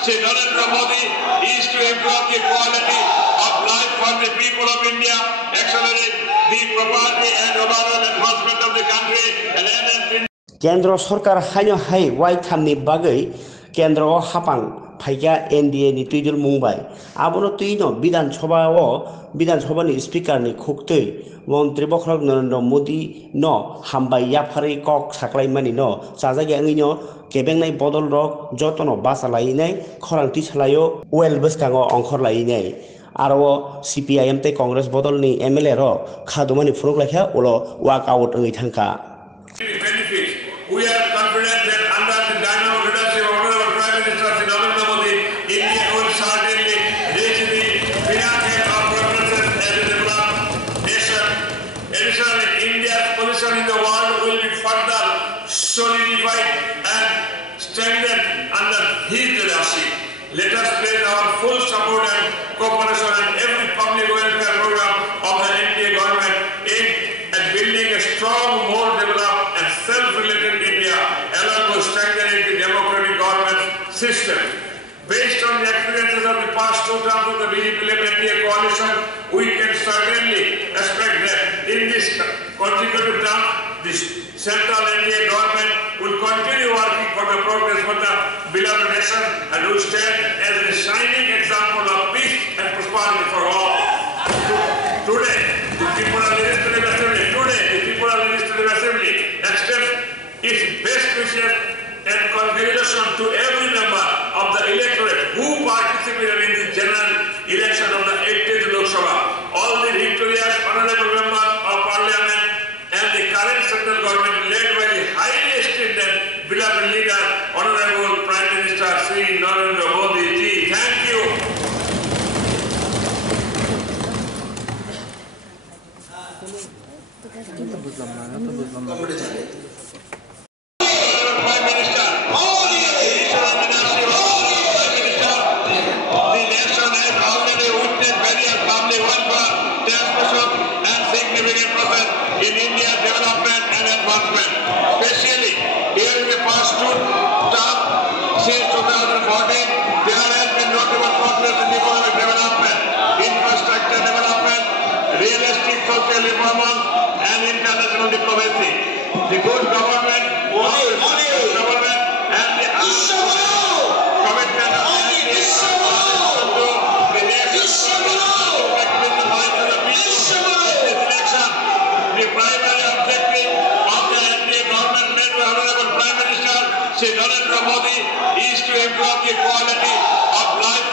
Shri Narendra Modi is to improve the quality of life for the people of India, accelerate the property and overall advancement of the country, and enhance Kendra Sarkar haino hai wai thamni bagai Kendra hapang phaika NDA ni tuidul Mumbai abono tuino Bidhan Sabha ni speaker ni khoktui Mantri Bokhrok Narendra Modi no hambai yapari kok saklai mani no sajagi angi no kebengnai bodol rok jotono basalai nai khorangti salayo well beskango ongkhor lai nai aro CPIM te Congress bodol ni MLA ro khadumani phuruk lakha ulo walkout ngi thangka. We are confident that under the dynamic leadership of Honorable Prime Minister Shri Narendra Modi, India will certainly reach the pinnacle of progress as a developed nation. Additionally, India's position in the world will be further solidified and strengthened under his leadership. Let us pledge our full support and cooperation in every public welfare program of the NDA government aimed at building a strong, more developed and self-reliant India, along with strengthening the democratic government system. Based on the experiences of the past 2 terms of the BJP-led NDA coalition, we can certainly expect that in this consecutive term, the central NDA government will continue working for the progress of the beloved nation and will stand as a shining example of peace and prosperity for all. Today, the Tripura Legislative Assembly extends its best wishes and congratulations to every member of the electorate who participated in the general election of the 80th Lok Sabha. All the victorious honorable members of parliament and the current central government led by the highly esteemed and beloved leader, Honorable Prime Minister Shri Narendra Modi ji. Thank you. In India's development and advancement, especially here in the past 2 terms since 2014, there has been notable progress in economic development, infrastructure development, realistic social reforms, and international diplomacy. The good government, and the commitment of the the primary objective of the NDA government led by Honorable Prime Minister Shri Narendra Modi is to improve the quality